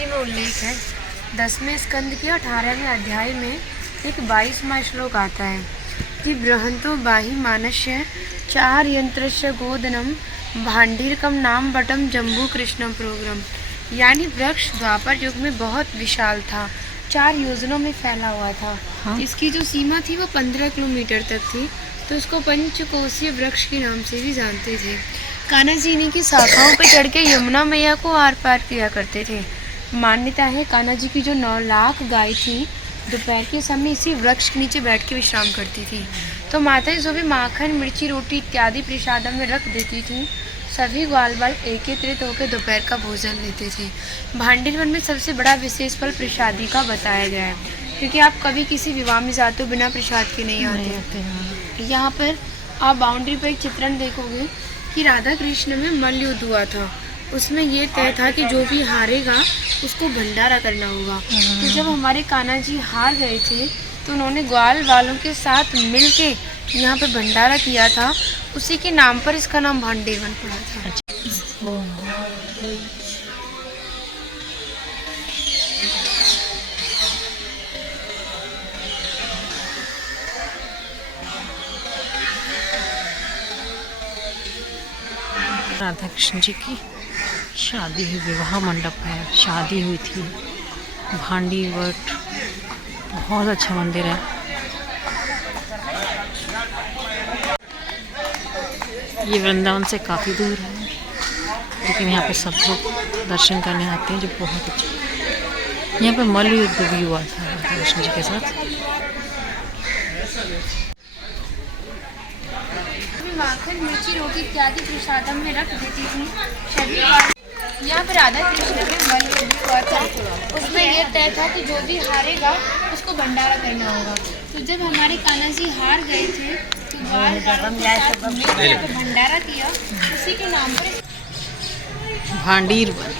जी में उल्लेख है। 10वें स्कंद के 18वें अध्याय में एक 22वां श्लोक आता है कि बृहंतो बाहि मानस्य चार यंत्रस्य गोदनम भांडीरकम नाम बटम जम्बू कृष्णम प्रोग्राम। यानी वृक्ष द्वापर युग में बहुत विशाल था, 4 योजनों में फैला हुआ था। इसकी जो सीमा थी वो 15 किलोमीटर तक थी, तो इसको पंचकोशीय वृक्ष के नाम से भी जानते थे। कान्हा जी इन्हीं की शाखाओं पर चढ़ के यमुना मैया को आर पार किया करते थे। मान्यता है कान्हा जी की जो 9 लाख गाय थी दोपहर के समय इसी वृक्ष के नीचे बैठ के विश्राम करती थी। तो माताएं जो भी माखन, मिर्ची, रोटी इत्यादि प्रसादम में रख देती थी, सभी ग्वाल बाल एकत्रित होकर दोपहर का भोजन लेते थे। भांडीर वन में सबसे बड़ा विशेष फल प्रसादी का बताया गया है, क्योंकि आप कभी किसी विवाह में जाते हो बिना प्रसाद के नहीं आते। यहाँ पर आप बाउंड्री पर एक चित्रण देखोगे कि राधा कृष्ण में मल्ल युद्ध हुआ था। उसमें ये तय था कि जो भी हारेगा उसको भंडारा करना होगा। तो जब हमारे कान्हा जी हार गए थे तो उन्होंने ग्वाल वालों के साथ मिल के यहाँ पे भंडारा किया था। उसी के नाम पर इसका नाम भांडीर वन पड़ा था। राधा कृष्ण जी की शादी हुई, विवाह मंडप है, शादी हुई थी। भांडीर वट बहुत अच्छा मंदिर है। ये वृंदावन से काफ़ी दूर है, लेकिन यहाँ पे सब लोग दर्शन करने आते हैं, जो बहुत अच्छा। यहाँ पे मल्ल युद्ध भी हुआ था राधा कृष्ण जी के साथ। माखन, मिर्ची, रोटी इत्यादि प्रसादम में रख देती थी। यहाँ पर राधा कृष्ण में मल्ल युद्ध हुआ था। उसमें यह तय था कि जो भी हारेगा उसको भंडारा करना होगा। तो जब हमारे कान्हा जी हार गए थे तो ग्वाल वालों के साथ मिलकर भंडारा किया, उसी के नाम पर भांडीर वन।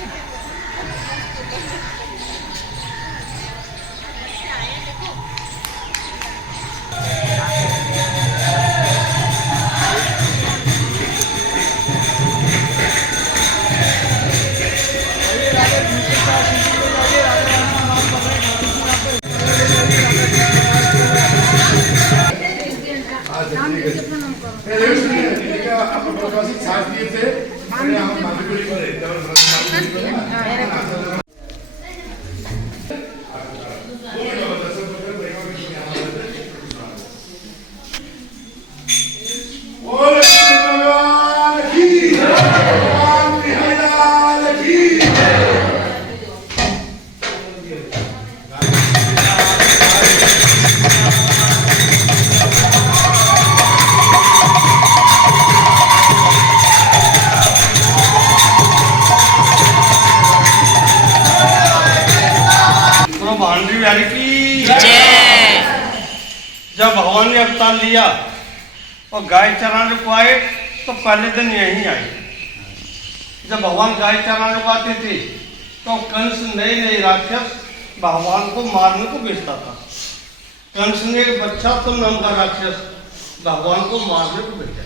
जब भगवान ने अवतार लिया और गाय चराने को आए तो पहले दिन यहीं आए। जब भगवान गाय चराने को आते थे तो कंस नए नए राक्षस भगवान को मारने को भेजता था। कंस ने एक बच्चा तो नाम का राक्षस भगवान को मारने को भेजा।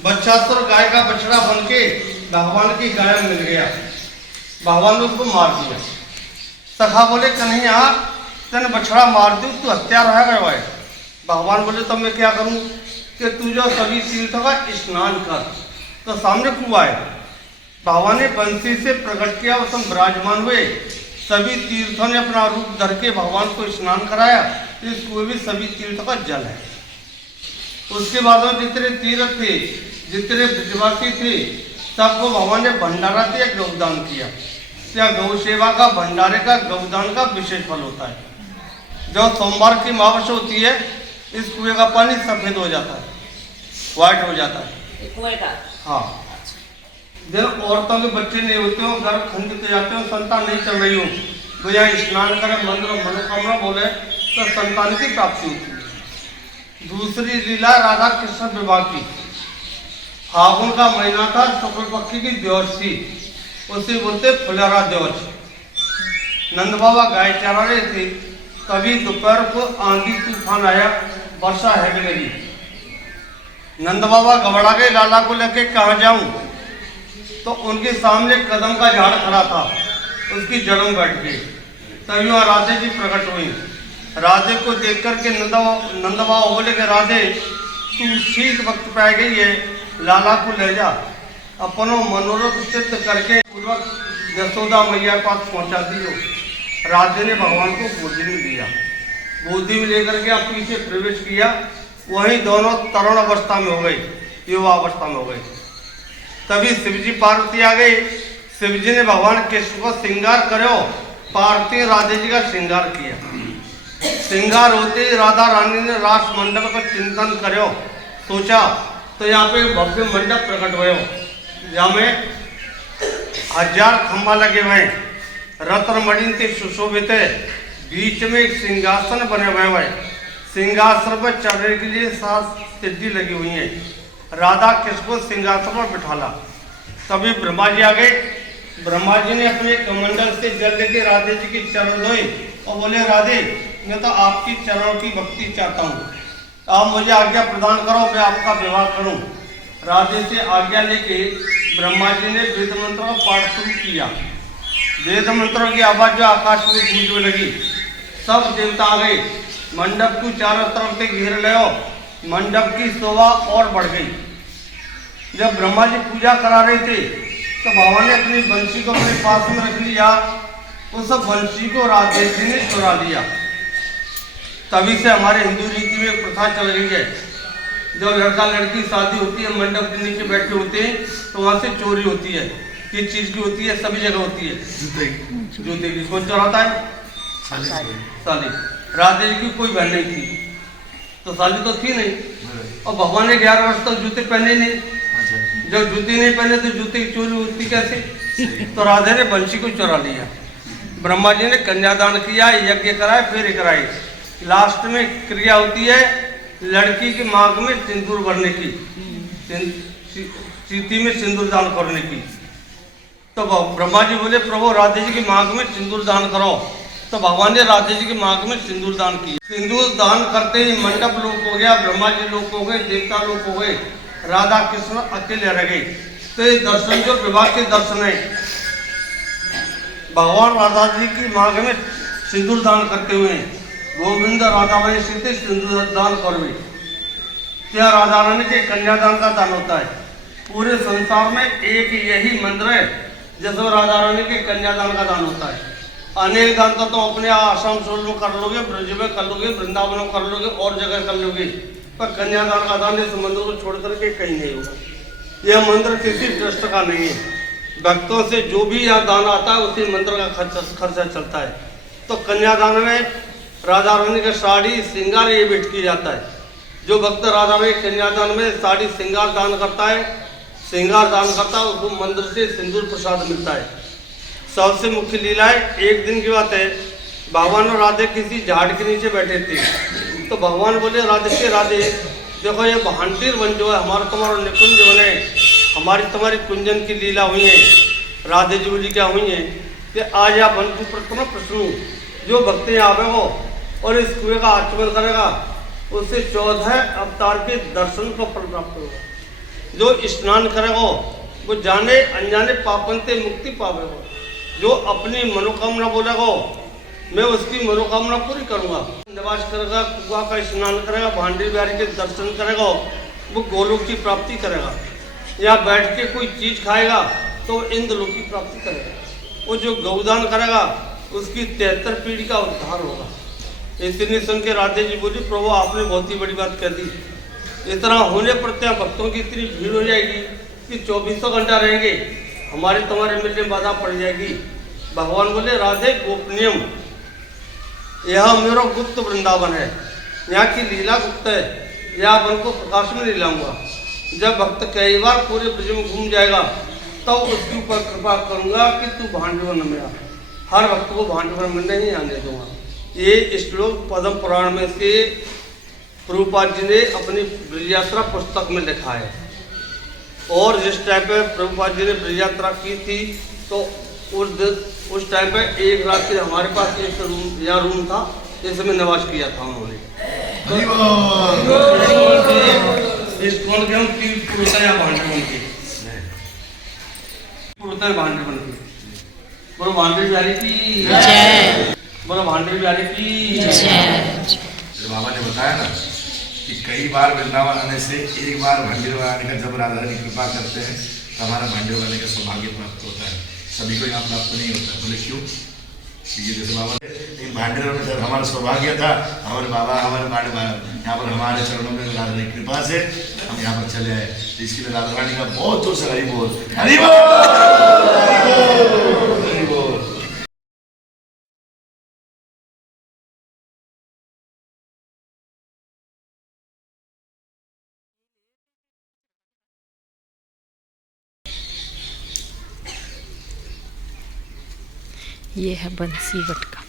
बच्चा तो गाय का बछड़ा बन के भगवान की गाय मिल गया। भगवान ने उसको मार दिया। सखा बोले कन्हैया तेने बछड़ा मार दूं, तू हत्या रह गया है। भगवान बोले तो मैं क्या करूं कि तू जो सभी तीर्थों का स्नान कर। तो सामने कुआं है, भगवान ने बंसी से प्रकट किया, उसमें विराजमान हुए। सभी तीर्थों ने अपना रूप धर के भगवान को स्नान कराया। इस कुएं में सभी तीर्थों का जल है। उसके बाद में जितने तीर्थ थे, जितने ब्रजवासी थे, सबको भगवान ने भंडारा दिया, गौदान किया। या गौ सेवा का, भंडारे का, गौदान का विशेष फल होता है। जब सोमवार की अमावस होती है इस कुएं का पानी सफेद हो जाता है, व्हाइट हो जाता है कुएं का। हाँ, जब औरतों के बच्चे नहीं होते हो, गर्भ खंडित जाते हो, संतान नहीं चल रही हो, तो यहाँ स्नान करें, मंत्र मनोकामना बोले तो संतान की प्राप्ति होती है। दूसरी लीला राधा कृष्ण विवाह की। फागुन का महीना था, शुक्ल पक्ष की द्वादशी, उसे बोलते फुलरा द्वादशी। नंद बाबा गाय चरा रहे थे, तभी दोपहर को आंधी तूफान आया, वर्षा है लगी। नंद बाबा घबरा गए, लाला को लेके कहाँ जाऊं। तो उनके सामने कदम का झाड़ खड़ा था। उसकी जड़ में बैठ गई। तभी वहाँ राधे जी प्रकट हुई। राधे को देख करके नंदबाबा बोले कि राधे तू ठीक वक्त पे आ गई है, लाला को ले जा। अपनों मनोरथ सिद्ध करके पूर्वक यशोदा मैया के पास पहुँचा दियो। राधे ने भगवान को गोदी में दिया, गोदी में लेकर के आप पीछे प्रवेश किया। वहीं दोनों तरुण अवस्था में हो गई, युवा अवस्था में हो गई। तभी शिवजी पार्वती आ गई। शिवजी ने भगवान कृष्ण को श्रृंगार करो, पार्वती राधे जी का श्रृंगार किया। श्रृंगार होते ही राधा रानी ने रास मंडप का चिंतन करो, सोचा तो यहाँ पे भव्य मंडप प्रकट हुए, जहाँ में 1000 खंभा लगे हुए, रत्न मणि से सुशोभित है, बीच में एक सिंहासन बने हुए हैं। सिंहासन पर चढ़ने के लिए 7 सिद्धि लगी हुई है। राधा कृष्ण को सिंहासन पर बिठाला। तभी ब्रह्मा जी आ गए। ब्रह्मा जी ने अपने कमंडल से जल लेके राधे जी के चरण धोए और बोले राधे मैं तो आपकी चरणों की भक्ति चाहता हूँ, आप मुझे आज्ञा प्रदान करो, मैं आपका विवाह करूँ। राधे से आज्ञा लेके ब्रह्मा जी ने वेद मंत्रों का पाठ शुरू किया। वेद मंत्रों की आवाज जो आकाश में गूंजने लगी, सब देवता आ गए, मंडप को चारों तरफ से घेर ले। मंडप की शोभा और बढ़ गई। जब ब्रह्मा जी पूजा करा रहे थे तो भगवान ने अपनी बंशी को अपने पास में रख लिया। उस बंशी को राधे जी ने चुरा लिया। तभी से हमारे हिंदू रीति में एक प्रथा चल रही है, जब लड़का लड़की शादी होती है, मंडप के नीचे बैठे होते हैं तो वहाँ से चोरी होती है। किस चीज़ की होती है? सभी जगह होती है, जूते की। कौन चोराता है? साली। राधे जी की कोई बहन नहीं थी तो साली तो थी नहीं, और भगवान ने 11 वर्ष तक जूते पहने नहीं। जब जूते नहीं पहने तो जूते की चोरी होती कैसे? तो राधे ने बंशी को चुरा लिया। ब्रह्मा जी ने कन्यादान किया, यज्ञ कराए, फेरे कराए। लास्ट में क्रिया होती है लड़की की मांग में सिंदूर भरने की, चीटी में सिंदूर दान करने की। तो ब्रह्मा जी बोले प्रभु राधे जी की मांग में सिंदूर दान करो। तो भगवान ने राधे जी की मांग में सिंदूर दान किया। सिंदूर दान करते ही मंडप लोक हो गया, ब्रह्मा जी लोक हो गए, देवता लोक हो गए, राधा कृष्ण अकेले रह गए। तो ये दर्शन जो विवाह के दर्शन है, भगवान राधा जी की मांग में सिंदूर दान करते हुए गोविंद राधा भाई सीते सिंदूर दान करवे। क्या राधा रानी के कन्यादान का दान होता है। पूरे संसार में एक यही मंदिर है जिसमें राधा रानी के कन्यादान का दान होता है। अनेक दान तो अपने आश्रम सोल में कर लोगे, ब्रज में कर लोगे, वृंदावन में कर लोगे, और जगह कर लोगे, पर कन्यादान का दान इस मंदिर को छोड़ करके कहीं नहीं होगा। यह मंदिर किसी ट्रस्ट का नहीं है। भक्तों से जो भी यहाँ दान आता है उसी मंदिर का खर्चा चलता है। तो कन्यादान में राधा रानी का साड़ी श्रृंगार ये भेंट किया जाता है। जो भक्त राधा रानी कन्यादान में साड़ी श्रृंगार दान करता है, श्रृंगार दान करता है, उसको मंदिर से सिंदूर प्रसाद मिलता है। सबसे मुख्य लीला है, एक दिन की बात है, भगवान और राधे किसी झाड़ के नीचे बैठे थे। तो भगवान बोले राधे से राधे देखो ये भांटीर वन जो है हमारा तुम्हारा निकुंज बने, हमारी तुम्हारी कुंजन की लीला हुई है। राधे जी बोली क्या हुई है कि आज आप वन के ऊपर प्रश्न जो भक्त यहाँ आवे हो और इस कुएं का आचमन करेगा उससे 14 अवतार के दर्शन को फल प्राप्त होगा। जो स्नान करेगा वो जाने अनजाने पापन से मुक्ति पावेगा। जो अपनी मनोकामना बोलेगा मैं उसकी मनोकामना पूरी करूँगा। निवास करेगा, कुआ का स्नान करेगा, भांडी बिहारी के दर्शन करेगा, वो गोलोक की प्राप्ति करेगा। या बैठ के कोई चीज़ खाएगा तो इंद्रलोक की प्राप्ति करेगा। वो जो गौदान करेगा उसकी 73 पीढ़ी का उद्धार होगा। इतनी सुन के राधे जी बोली प्रभु आपने बहुत ही बड़ी बात कर दी। इतना होने पर त्या भक्तों की इतनी भीड़ हो जाएगी कि 24 घंटा रहेंगे, हमारे तुम्हारे मिलने में बाधा पड़ जाएगी। भगवान बोले राधे गोपनीयम, यह मेरा गुप्त वृंदावन है, यहाँ की लीला गुप्त है, यह वन को प्रकाश में नहीं लाऊंगा। जब भक्त कई बार पूरे ब्रज में घूम जाएगा तब तो उसके ऊपर कृपा करूंगा कि तू भांडवन में आ। हर भक्त को भांडवन में नहीं आने दूंगा। ये श्लोक पद्म पुराण में से प्रभुपाद जी ने अपनी ब्रज यात्रा पुस्तक में लिखा है। और जिस टाइम पे प्रभुपाद जी ने ब्रज यात्रा की थी तो उस टाइम पे एक रात के हमारे पास एक रूम था, इसमें निवास किया था उन्होंने। इस कौन के हम भांडवन के भांडवन के बोलो भांडे बिहारी की जय बोलो भांडे बिहारी की जय। जब बाबा ने बताया ना कि कई बार वृंदावन आने से एक बार भांडेर आने का जब राधा रानी कृपा करते हैं तो हमारा भांडेर आने का सौभाग्य प्राप्त होता है। सभी को यहाँ प्राप्त नहीं होता। बोले क्यों? क्योंकि जैसे बाबा ने भांडेर में जब हमारा सौभाग्य था, हमारे बाबा हमारे यहाँ पर हमारे चरणों में राधा रानी कृपा से हम यहाँ पर चले आए। तो इसके लिए राधा रानी का बहुत जोर से हरि बोल, हरि बोल, हरि बोल। ये है बंसी वट का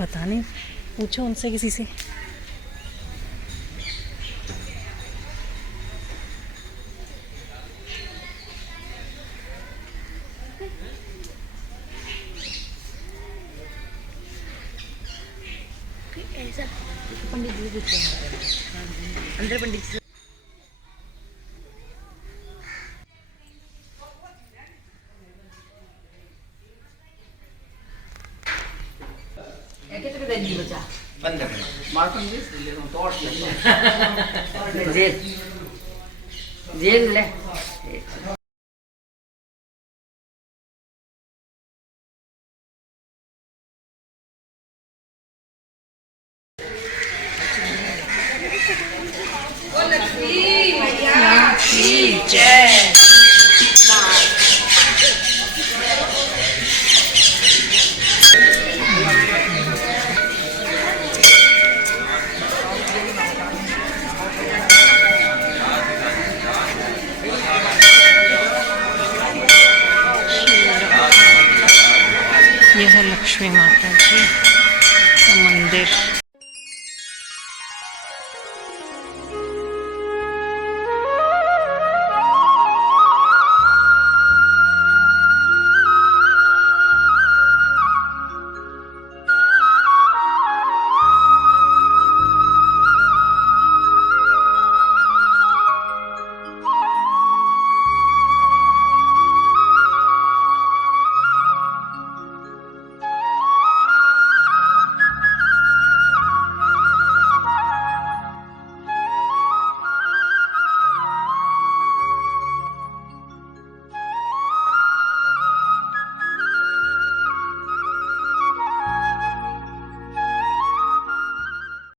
पता नहीं, पूछो उनसे किसी से। पंडित जी अंदर पंडित जी यह है लक्ष्मी माता जी का मंदिर।